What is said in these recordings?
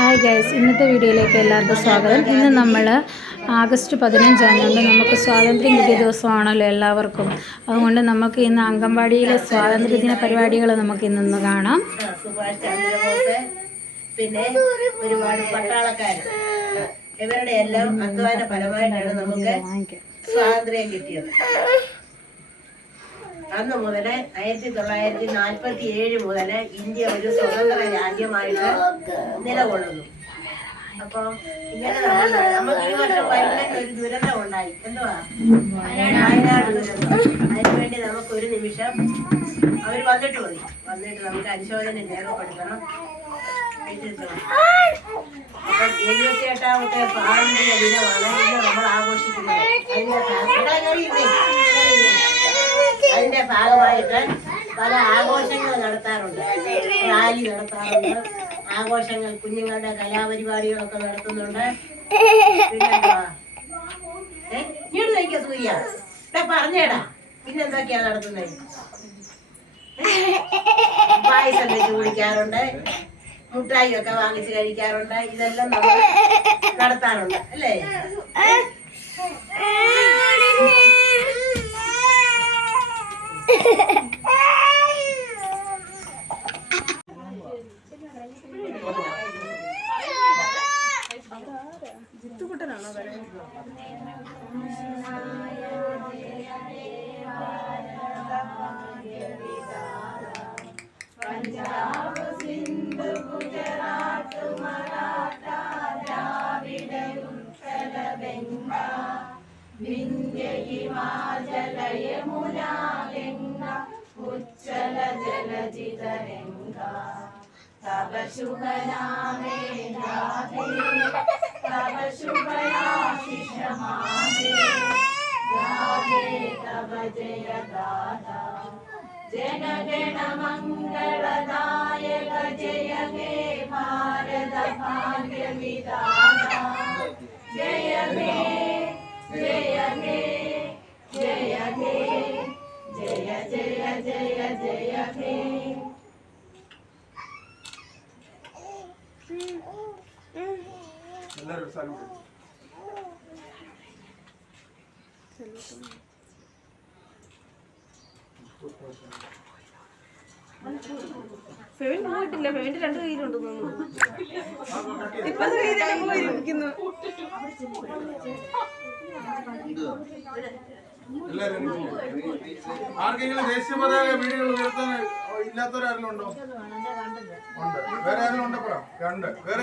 Hi guys, ഇന്നത്തെ വീഡിയോയിലേക്ക് എല്ലാവർക്കും സ്വാഗതം. ഇന്ന് നമ്മൾ ആഗസ്റ്റ് 15 നമുക്ക് സ്വാതന്ത്ര്യം കിട്ടിയ ദിവസമാണല്ലോ എല്ലാവർക്കും. അതുകൊണ്ട് നമുക്ക് ഇന്ന് അംഗൻവാടിയിലെ സ്വാതന്ത്ര്യദിന പരിപാടികൾ നമുക്ക് ഇന്നൊന്ന് കാണാം. സുഭാഷ് ചന്ദ്രബോസ്, പിന്നെ ഒരുപാട് പട്ടാളക്കാർ, ഇവരുടെ എല്ലാം അധ്വാന ഫലമായിട്ടാണ് നമുക്ക് സ്വാതന്ത്ര്യം കിട്ടിയത്. അന്ന് മുതൽ 1947 മുതൽ ഇന്ത്യ ഒരു സ്വതന്ത്ര രാജ്യമായിട്ട് നിലകൊള്ളുന്നു. അപ്പം ഇങ്ങനെ നമുക്ക് ഈ വർഷം വയനാട്ടിൽ ഒരു ദുരന്തം ഉണ്ടായി. എന്തുവാ? വയനാട് ദുരന്തം. അതിനുവേണ്ടി നമുക്ക് ഒരു നിമിഷം അവർ വന്നിട്ട് നമുക്ക് അനുശോചനം രേഖപ്പെടുത്തണം. അപ്പം 78ാമത്തെ സ്വാതന്ത്ര്യ ദിനമാണ് ഇന്ന് നമ്മൾ ആഘോഷിക്കുന്നത്. അതിന്റെ ഭാഗമായിട്ട് പല ആഘോഷങ്ങൾ നടത്താറുണ്ട്. റാലി നടത്താറുണ്ട്, ആഘോഷങ്ങൾ, കുഞ്ഞുങ്ങളുടെ കലാപരിപാടികളൊക്കെ നടത്തുന്നുണ്ട്. ഇങ്ങോട്ട് നയിക്ക സൂര്യ, പറഞ്ഞേടാ, പിന്നെന്തൊക്കെയാ നടത്തുന്നത്? പായസം വെച്ച് കുടിക്കാറുണ്ട്, മുട്ടായി ഒക്കെ വാങ്ങിച്ച് കഴിക്കാറുണ്ട്. ഇതെല്ലാം നമ്മൾ നടത്താറുണ്ട് അല്ലേ? പഞ്ചാബ്, സിന്ധു, ഗുജറാത്ത്, മറാഠ, ദ്രാവിഡ, ഉത്കല, ബംഗ, വിന്ധ്യ, ഹിമാചല, യമുന, ഗംഗ, ഉജ്ജല, ജലജിത, രംഗ, തവ ശുഭ നാമേ രാധേ, തവ ശുഭയാശിഷ മാധേ, രാധേ തവ ജയ ദാദാ, ജനഗണ മംഗളദായക, ജയ ഹേ ഭാരത ഭാഗ്യ വിധാത, ജയ ഹേ ജയ ഹേ ജയ ഹേ ജയ ജയ ജയ ജയ ഹേ. എല്ലാവരും സല്യൂട്ട്. ഫെവിൻ പോയിട്ടില്ല, ഫെവിന്റെ 2 കയ്യിലുണ്ട് തോന്നുന്നു. ഇപ്പൊ പോയിരിക്കുന്നു. ആർക്കെങ്കിലും ദേശീയ പതാക വീടുകൾ ഉയർത്താൻ ഇല്ലാത്തവരാരെങ്കിലും ഉണ്ടോ? ഉണ്ട്. വേറെ ആരെങ്കിലും ഉണ്ടോ? രണ്ട്. വേറെ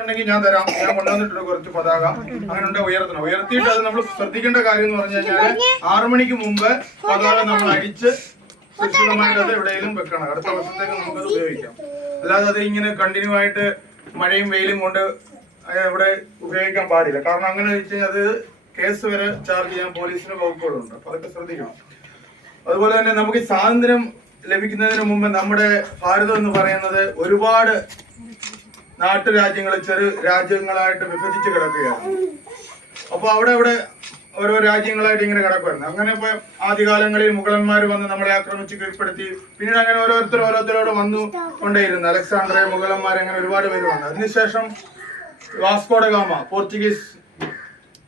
ഉണ്ടെങ്കിൽ ഞാൻ തരാം. ഞാൻ കൊണ്ടുവന്നിട്ടുണ്ട് കുറച്ച് പതാക. അങ്ങനെ ഉണ്ടെ ഉയർത്തണം. ഉയർത്തിയിട്ട് അത് നമ്മൾ ശ്രദ്ധിക്കേണ്ട കാര്യം എന്ന് പറഞ്ഞു കഴിഞ്ഞാൽ 6 മണിക്ക് മുമ്പ് പതാക നമ്മൾ അടിച്ച് സുരക്ഷിതമായിട്ട് അത് എവിടെയെങ്കിലും വെക്കണം. അടുത്ത വർഷത്തേക്ക് നമുക്കത് ഉപയോഗിക്കാം. അല്ലാതെ അത് ഇങ്ങനെ കണ്ടിന്യൂ ആയിട്ട് മഴയും വെയിലും കൊണ്ട് ഇവിടെ ഉപയോഗിക്കാൻ പാടില്ല. കാരണം അങ്ങനെ വെച്ച് കഴിഞ്ഞാൽ അത് കേസ് വരെ ചാർജ് ചെയ്യാൻ പോലീസിന് വകുപ്പുകളുണ്ട്. അപ്പൊ അതൊക്കെ ശ്രദ്ധിക്കണം. അതുപോലെ തന്നെ നമുക്ക് സ്വാതന്ത്ര്യം ലഭിക്കുന്നതിന് മുമ്പ് നമ്മുടെ ഭാരതം എന്ന് പറയുന്നത് ഒരുപാട് നാട്ടുരാജ്യങ്ങൾ, ചെറു രാജ്യങ്ങളായിട്ട് വിഭജിച്ച് കിടക്കുകയാണ്. അപ്പൊ അവിടെ ഓരോ രാജ്യങ്ങളായിട്ട് ഇങ്ങനെ കിടക്കുമായിരുന്നു. അങ്ങനെ ഇപ്പൊ ആദ്യകാലങ്ങളിൽ മുഗളന്മാർ വന്ന് നമ്മളെ ആക്രമിച്ച് കീഴ്പ്പെടുത്തി. പിന്നീട് അങ്ങനെ ഓരോരുത്തരോട് വന്നു കൊണ്ടേയിരുന്നു. അലക്സാണ്ടറെ, മുഗളന്മാർ, അങ്ങനെ ഒരുപാട് പേര് വന്നു. അതിനുശേഷം വാസ്കോ ഡ ഗാമ, പോർച്ചുഗീസ്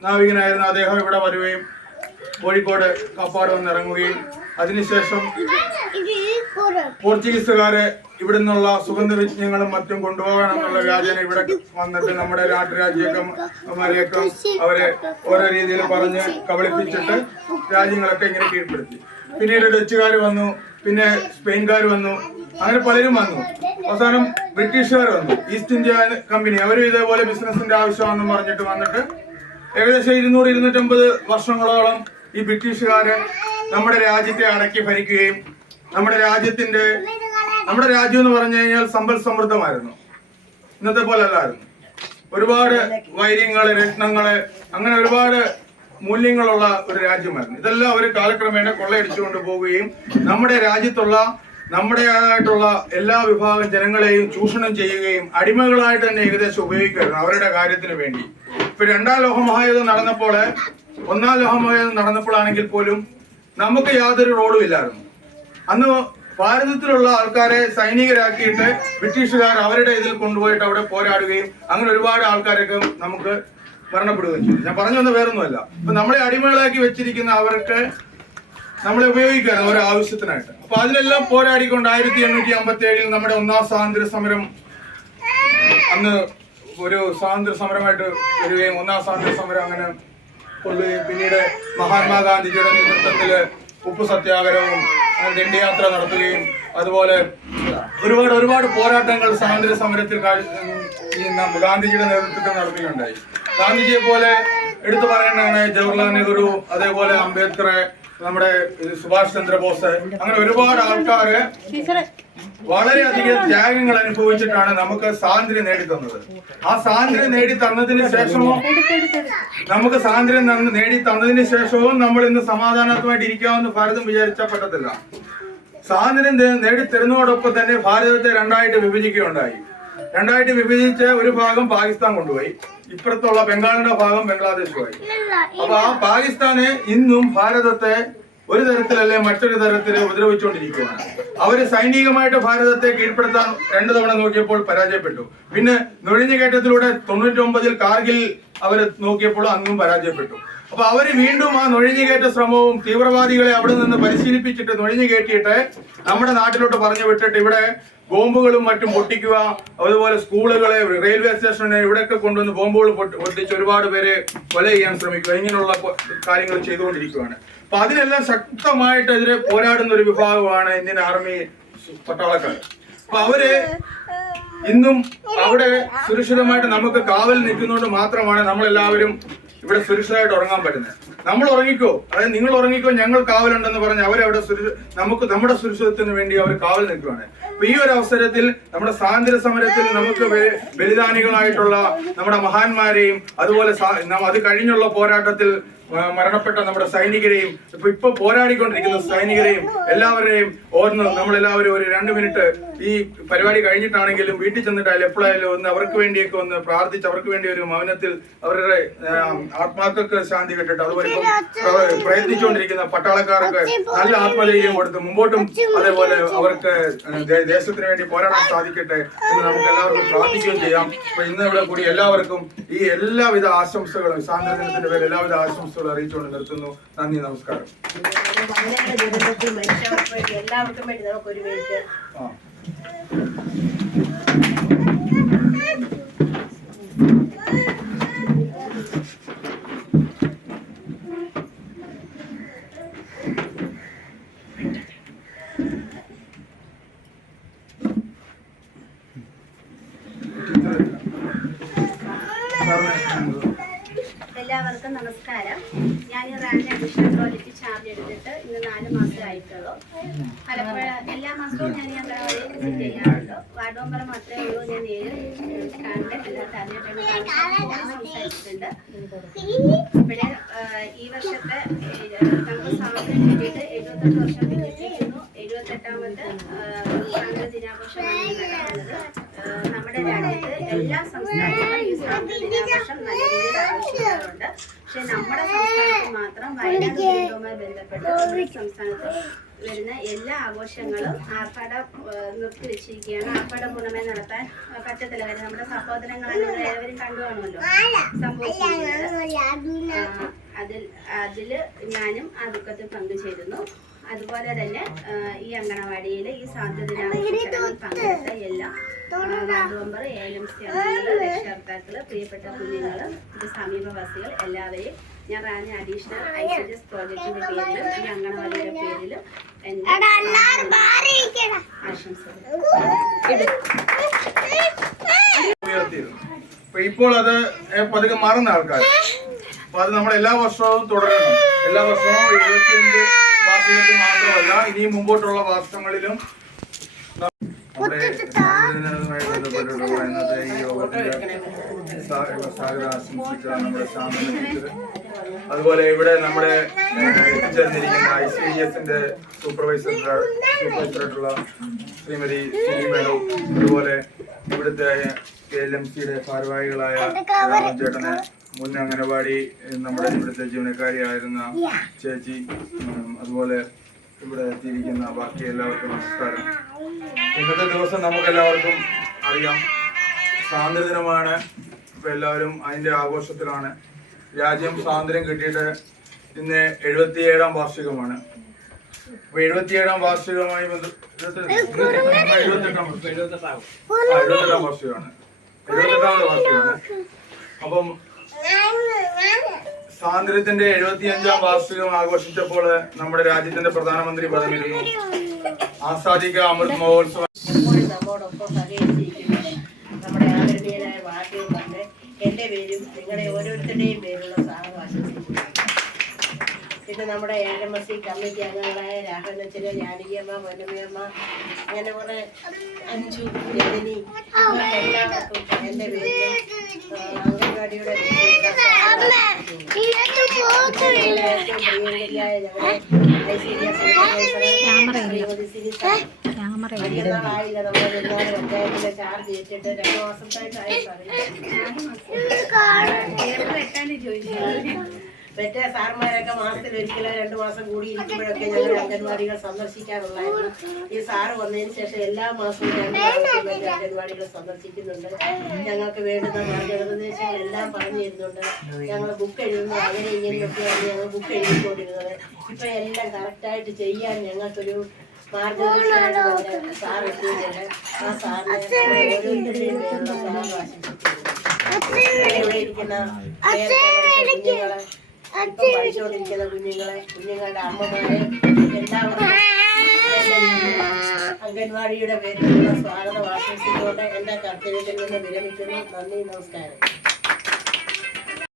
നാവികനായിരുന്ന അദ്ദേഹം ഇവിടെ വരികയും കോഴിക്കോട് കാപ്പാട് വന്ന് ഇറങ്ങുകയും അതിനുശേഷം പോർച്ചുഗീസുകാരെ ഇവിടെ നിന്നുള്ള സുഗന്ധവ്യഞ്ജനങ്ങളും മറ്റും കൊണ്ടുപോകണമെന്നുള്ള വ്യാജന ഇവിടെ വന്നിട്ട് നമ്മുടെ നാട്ടുരാജ്യക്കാരെയൊക്കെ അവരെ ഓരോ രീതിയിൽ പറഞ്ഞ് കബളിപ്പിച്ചിട്ട് രാജ്യങ്ങളൊക്കെ ഇങ്ങനെ കീഴ്പ്പെടുത്തി. പിന്നീട് ഡച്ചുകാർ വന്നു, പിന്നെ സ്പെയിൻകാർ വന്നു, അങ്ങനെ പലരും വന്നു. അവസാനം ബ്രിട്ടീഷുകാർ വന്നു, ഈസ്റ്റ് ഇന്ത്യ കമ്പനി. അവരും ഇതേപോലെ ബിസിനസിന്റെ ആവശ്യമാണെന്ന് പറഞ്ഞിട്ട് വന്നിട്ട് ഏകദേശം 200-250 വർഷങ്ങളോളം ഈ ബ്രിട്ടീഷുകാര് നമ്മുടെ രാജ്യത്തെ അടക്കി ഭരിക്കുകയും നമ്മുടെ രാജ്യം എന്ന് പറഞ്ഞു കഴിഞ്ഞാൽ സമ്പൽ സമൃദ്ധമായിരുന്നു. ഇന്നത്തെ പോലെ അല്ലായിരുന്നു. ഒരുപാട് വൈര്യങ്ങള്, രത്നങ്ങള്, അങ്ങനെ ഒരുപാട് മൂല്യങ്ങളുള്ള ഒരു രാജ്യമായിരുന്നു. ഇതെല്ലാം അവർ കാലക്രമേണ കൊള്ളയടിച്ചുകൊണ്ട് പോവുകയും നമ്മുടെ രാജ്യത്തുള്ള നമ്മുടേതായിട്ടുള്ള എല്ലാ വിഭാഗം ജനങ്ങളെയും ചൂഷണം ചെയ്യുകയും അടിമകളായിട്ട് തന്നെ ഏകദേശം ഉപയോഗിക്കുകയായിരുന്നു അവരുടെ കാര്യത്തിന് വേണ്ടി. ഇപ്പൊ 2ാം ലോകമഹായുദ്ധം നടന്നപ്പോൾ, 1ാം ലോകമഹായുദ്ധം നടന്നപ്പോഴാണെങ്കിൽ പോലും നമുക്ക് യാതൊരു റോഡും ഇല്ലായിരുന്നു. അന്ന് ഭാരതത്തിലുള്ള ആൾക്കാരെ സൈനികരാക്കിയിട്ട് ബ്രിട്ടീഷുകാർ അവരുടെ ഇതിൽ കൊണ്ടുപോയിട്ട് അവിടെ പോരാടുകയും അങ്ങനെ ഒരുപാട് ആൾക്കാരൊക്കെ നമുക്ക് മരണപ്പെടുകയും ചെയ്തു. ഞാൻ പറഞ്ഞു വന്ന വേറൊന്നുമല്ല. ഇപ്പൊ നമ്മളെ അടിമകളാക്കി വെച്ചിരിക്കുന്ന അവർക്ക് നമ്മളെ ഉപയോഗിക്കുകയാണ് ഓരോ ആവശ്യത്തിനായിട്ട്. അപ്പൊ അതിലെല്ലാം പോരാടിക്കൊണ്ട് 1857 നമ്മുടെ ഒന്നാം സ്വാതന്ത്ര്യ സമരം അന്ന് ഒരു സ്വാതന്ത്ര്യ സമരമായിട്ട് വരികയും ഒന്നാം സ്വാതന്ത്ര്യ സമരം അങ്ങനെ കൊള്ളുകയും പിന്നീട് മഹാത്മാഗാന്ധിജിയുടെ നേതൃത്വത്തില് ഉപ്പു സത്യാഗ്രഹവും ദണ്ഡിയാത്ര നടത്തുകയും അതുപോലെ ഒരുപാട് പോരാട്ടങ്ങൾ സ്വാതന്ത്ര്യ സമരത്തിൽ ഗാന്ധിജിയുടെ നേതൃത്വത്തിൽ നടത്തുകയുണ്ടായി. ഗാന്ധിജിയെ പോലെ എടുത്തു പറയേണ്ടതാണ് ജവഹർലാൽ നെഹ്റു, അതേപോലെ അംബേദ്കർ, നമ്മുടെ സുഭാഷ് ചന്ദ്രബോസ്, അങ്ങനെ ഒരുപാട് ആൾക്കാര് വളരെയധികം ത്യാഗങ്ങൾ അനുഭവിച്ചിട്ടാണ് നമുക്ക് സ്വാതന്ത്ര്യം നേടിത്തന്നത്. ആ സ്വാതന്ത്ര്യം നേടിത്തന്നതിന് ശേഷവും നമുക്ക് സ്വാതന്ത്ര്യം നേടിത്തന്നതിന് ശേഷവും നമ്മൾ ഇന്ന് സമാധാനമായിട്ട് ഇരിക്കാമെന്ന് ഭാരതം വിചാരിച്ചാൽ പറ്റത്തില്ല. സ്വാതന്ത്ര്യം നേടിത്തരുന്നതോടൊപ്പം തന്നെ ഭാരതത്തെ രണ്ടായിട്ട് വിഭജിക്കുകയുണ്ടായി. രണ്ടായിട്ട് വിഭജിച്ച് ഒരു ഭാഗം പാകിസ്ഥാൻ കൊണ്ടുപോയി, ഇപ്പുറത്തുള്ള ബംഗാളിന്റെ ഭാഗം ബംഗ്ലാദേശുമായി. അപ്പൊ ആ പാകിസ്ഥാന് ഇന്നും ഭാരതത്തെ ഒരു തരത്തിലല്ലേ മറ്റൊരു തരത്തിൽ ഉപദ്രവിച്ചുകൊണ്ടിരിക്കുകയാണ്. അവര് സൈനികമായിട്ട് ഭാരതത്തെ കീഴ്പ്പെടുത്താൻ 2 തവണ നോക്കിയപ്പോൾ പരാജയപ്പെട്ടു. പിന്നെ നുഴഞ്ഞുകയറ്റത്തിലൂടെ 99 കാർഗിൽ അവര് നോക്കിയപ്പോൾ അന്നും പരാജയപ്പെട്ടു. അപ്പൊ അവര് വീണ്ടും ആ നുഴഞ്ഞുകയറ്റ ശ്രമവും തീവ്രവാദികളെ അവിടെ നിന്ന് പരിശീലിപ്പിച്ചിട്ട് നുഴഞ്ഞു കയറ്റിയിട്ട് നമ്മുടെ നാട്ടിലോട്ട് പറഞ്ഞു വിട്ടിട്ട് ഇവിടെ ബോംബുകളും മറ്റും പൊട്ടിക്കുക, അതുപോലെ സ്കൂളുകളെ, റെയിൽവേ സ്റ്റേഷനെ ഇവിടെയൊക്കെ കൊണ്ടുവന്ന് ബോംബുകൾ പൊട്ടിച്ച് ഒരുപാട് പേരെ കൊല ചെയ്യാൻ ശ്രമിക്കുക, ഇങ്ങനെയുള്ള കാര്യങ്ങൾ ചെയ്തുകൊണ്ടിരിക്കുകയാണ്. അപ്പൊ അതിനെല്ലാം ശക്തമായിട്ടെതിരെ പോരാടുന്ന ഒരു വിഭാഗമാണ് ഇന്ത്യൻ ആർമി പട്ടാളക്കാർ. അപ്പൊ അവര് ഇന്നും അവിടെ സുരക്ഷിതമായിട്ട് നമുക്ക് കാവൽ നിൽക്കുന്നതുകൊണ്ട് മാത്രമാണ് നമ്മളെല്ലാവരും ഇവിടെ സുരക്ഷിതമായിട്ട് ഉറങ്ങാൻ പറ്റുന്നത്. നമ്മൾ ഉറങ്ങിക്കോ, അതായത് നിങ്ങൾ ഉറങ്ങിക്കോ, ഞങ്ങൾ കാവലുണ്ടെന്ന് പറഞ്ഞ് അവരവിടെ നമുക്ക് നമ്മുടെ സുരക്ഷിതത്വത്തിന് വേണ്ടി അവർ കാവൽ നിൽക്കുകയാണ്. അപ്പൊ ഈ ഒരു അവസരത്തിൽ നമ്മുടെ സ്വാതന്ത്ര്യ സമരത്തിൽ നമുക്ക് ബലിദാനികളായിട്ടുള്ള നമ്മുടെ മഹാന്മാരെയും അതുപോലെ അത് കഴിഞ്ഞുള്ള പോരാട്ടത്തിൽ മരണപ്പെട്ട നമ്മുടെ സൈനികരെയും ഇപ്പൊ പോരാടിക്കൊണ്ടിരിക്കുന്ന സൈനികരെയും എല്ലാവരെയും ഓർന്ന് നമ്മളെല്ലാവരും ഒരു 2 മിനിറ്റ് ഈ പരിപാടി കഴിഞ്ഞിട്ടാണെങ്കിലും വീട്ടിൽ ചെന്നിട്ടായാലും എപ്പോഴായാലും ഒന്ന് അവർക്ക് വേണ്ടിയൊക്കെ ഒന്ന് പ്രാർത്ഥിച്ച് അവർക്ക് വേണ്ടി ഒരു മൗനത്തിൽ അവരുടെ ആത്മാക്കൾക്ക് ശാന്തി കിട്ടിട്ട് അതുപോലെ ഇപ്പം പ്രയത്നിച്ചുകൊണ്ടിരിക്കുന്ന പട്ടാളക്കാർക്ക് നല്ല ആത്മധൈര്യം കൊടുത്ത് മുമ്പോട്ടും അതേപോലെ അവർക്ക് ദേശത്തിന് വേണ്ടി പോരാടാൻ സാധിക്കട്ടെ എന്ന് നമുക്ക് എല്ലാവർക്കും പ്രാർത്ഥിക്കുകയും ചെയ്യാം. അപ്പൊ ഇന്ന് ഇവിടെ കൂടി എല്ലാവർക്കും ഈ എല്ലാവിധ ആശംസകളും സ്വാതന്ത്ര്യ ദിനത്തിന്റെ പേരിൽ എല്ലാവിധ ആശംസകളും അറിയിച്ചുകൊണ്ട് നിർത്തുന്നു. നന്ദി, നമസ്കാരം. എല്ലാവർക്കും വേണ്ടി നമുക്ക് ഒരു മിനിറ്റ് എല്ലാവർക്കും നമസ്കാരം. ഞാൻ റാങ്ക് അഡീഷണൽ ക്വാളിറ്റി ചാർജ് എടുത്തിട്ട് ഇന്ന് 4 മാസമായിട്ടുള്ളൂ. പലപ്പോഴും എല്ലാ മാസവും ഞാൻ ഈ അംഗനവാടിയിൽ വിസിറ്റ് ചെയ്യാറുള്ളൂ. വാർഡ് മെമ്പർ മാത്രമേ ഉള്ളൂ ഞാൻ കണ്ടിട്ടില്ല, സംസാരിച്ചിട്ടുണ്ട്. ഇവിടെ ഈ വർഷത്തെ നമുക്ക് സ്വാതന്ത്ര്യം കിട്ടിയിട്ട് 78 വർഷം പിന്നിട്ടിരിക്കുന്നു. 78ാമത്തെ സ്വാതന്ത്ര്യ ദിനാഘോഷമാണ് നടക്കുന്നത്. നമ്മുടെ രാജ്യത്ത് എല്ലാ സംസ്ഥാനങ്ങളും ഈ സ്വാതന്ത്ര്യ ദിനാഘോഷം നല്ല രീതിയിൽ ആഘോഷിക്കാറുണ്ട്. പക്ഷെ നമ്മുടെ സംസ്ഥാനത്ത് മാത്രം വയനാട് ദുരന്തവുമായി ബന്ധപ്പെട്ട് നമ്മുടെ സംസ്ഥാനത്ത് വരുന്ന എല്ലാ ആഘോഷങ്ങളും നിർത്തിവെച്ചിരിക്കുകയാണ്. ആർഭാടപൂർണ്ണമായി നടത്താൻ പറ്റത്തില്ല. കാര്യം നമ്മുടെ സഹോദരങ്ങളാണ് ഏവരും കണ്ടുകാണുമല്ലോ സംഭവിക്കുന്നത്. അതില് ഞാനും ആ ദുഃഖത്തിൽ പങ്കുചേരുന്നു. അതുപോലെ തന്നെ ഈ അംഗനവാടിയിൽ ഈ സ്വാതന്ത്ര്യ ദിനാഘോഷ പങ്കെടുത്ത എല്ലാ വാർഡ് മെമ്പർ, ALMC അംഗങ്ങൾ, രക്ഷകർത്താക്കള്, പ്രിയപ്പെട്ട കുഞ്ഞുങ്ങൾ, സമീപവാസികൾ എല്ലാവരെയും ഞാൻ റാന്നി അഡീഷണൽ ICDS പ്രോജക്റ്റിന്റെ പേരിലും ഈ അംഗനവാടിയുടെ പേരിലും എന്റെ ആശംസകൾ. ഇപ്പോൾ അത് പതുക്കെ മാറുന്ന ആൾക്കാർ. അപ്പൊ അത് നമ്മൾ എല്ലാ വർഷവും തുടരണം. എല്ലാ വർഷവും 75 വാർഷികത്തിൽ മാത്രമല്ല ഇനിയും മുമ്പോട്ടുള്ള വർഷങ്ങളിലും നമ്മുടെ സ്വാതന്ത്ര്യദിനവുമായി ബന്ധപ്പെട്ടിട്ടുള്ള ഇന്നത്തെ ഈ യോഗത്തിന്റെ സ്വാഗതം ആശംസിച്ച നമ്മുടെ ശാന്തന, അതുപോലെ ഇവിടെ നമ്മുടെ എത്തിച്ചേർന്നിരിക്കുന്ന ICDSന്റെ സൂപ്പർവൈസറായിട്ടുള്ള ശ്രീമതി മേഡം, അതുപോലെ ഇവിടുത്തെ ALMCയുടെ ഭാരവാഹികളായ ചേട്ടന്, മുൻ അംഗനവാടി നമ്മുടെ ഇവിടുത്തെ ജീവനക്കാരിയായിരുന്ന ചേച്ചി, അതുപോലെ ഇവിടെ എത്തിയിരിക്കുന്ന ബാക്കി എല്ലാവർക്കും നമസ്കാരം. ഇന്നത്തെ ദിവസം നമുക്കെല്ലാവർക്കും അറിയാം, സ്വാതന്ത്ര്യദിനമാണ്. ഇപ്പം എല്ലാവരും അതിൻ്റെ ആഘോഷത്തിലാണ്. രാജ്യം സ്വാതന്ത്ര്യം കിട്ടിയിട്ട് ഇന്ന് 77-ാം വാർഷികമാണ്. അപ്പോൾ 77-ാം വാർഷികമായി 78-ാം വാർഷികമാണ്. അപ്പം സ്വാതന്ത്ര്യത്തിന്റെ 75-ാം വാർഷികം ആഘോഷിച്ചപ്പോൾ നമ്മുടെ രാജ്യത്തിന്റെ പ്രധാനമന്ത്രി പറഞ്ഞിരുന്നു, ആസാദി കാ അമൃത് മഹോത്സവം. എപ്പോഴും നമ്മോടൊപ്പം സഹകരിച്ചിരിക്കുന്ന നമ്മുടെ ആദരണീയനായ വാർഡിൽ കണ്ട് എൻ്റെ പേരും നിങ്ങളുടെ ഓരോരുത്തരുടെയും പേരുള്ള സ്വാഗതം ആശംസിക്കുന്നു. പിന്നെ നമ്മുടെ AMSC കമ്മിറ്റി അംഗങ്ങളായ രാഘവനച്ചന്, ജാനകിയമ്മ, പൊന്നമ്മയമ്മ, അങ്ങനെ കുറെ അഞ്ചു, രജനി, എല്ലാവർക്കും എൻ്റെ പേരിലും അംഗൻവാടിയുടെ ആയില്ല. നമ്മൾ എല്ലാവരും പഞ്ചായത്തിലെ ചാർജ് ഏറ്റിട്ട് 2 മാസത്തായിട്ടായി മറ്റേ സാർമാരൊക്കെ മാസത്തിൽ ഒരിക്കലും 2 മാസം കൂടി ഇരിക്കുമ്പോഴൊക്കെ ഞങ്ങൾ അംഗൻവാടികൾ സന്ദർശിക്കാറുള്ളായിരുന്നു. ഈ സാറ് വന്നതിന് ശേഷം എല്ലാ മാസവും 2 പ്രാവശ്യം അംഗൻവാടികൾ സന്ദർശിക്കുന്നുണ്ട്. ഞങ്ങൾക്ക് വേണ്ടുന്ന മാർഗനിർദ്ദേശങ്ങളെല്ലാം പറഞ്ഞു തരുന്നുണ്ട്. ഞങ്ങൾ ബുക്ക് എഴുതുന്നത് അങ്ങനെ ഇങ്ങനെയൊക്കെയാണ് ഞങ്ങൾ ബുക്ക് എഴുതിക്കൊണ്ടിരുന്നത്. ഇപ്പം എല്ലാം കറക്റ്റായിട്ട് ചെയ്യാൻ ഞങ്ങൾക്കൊരു മാർഗനിർദ്ദേശം സാർ എത്തിയിട്ടുണ്ട്. ആ സാറിന് ഓരോരുത്തരുടെയും പേരുള്ള സാറ് ആശംസിക്കുന്നു. ഇവിടെ ഇരിക്കുന്ന കുഞ്ഞുങ്ങളെ, ഇപ്പം പഠിച്ചുകൊണ്ടിരിക്കുന്ന കുഞ്ഞുങ്ങളുടെ അമ്മമാരെ എല്ലാവർക്കും അംഗൻവാടിയുടെ പേരിലുള്ള സ്വാഗതം ആശംസിച്ചുകൊണ്ട് എൻ്റെ കർത്തവ്യത്തിൽ നിന്ന് വിരമിക്കുന്നു. നന്ദി, നമസ്കാരം.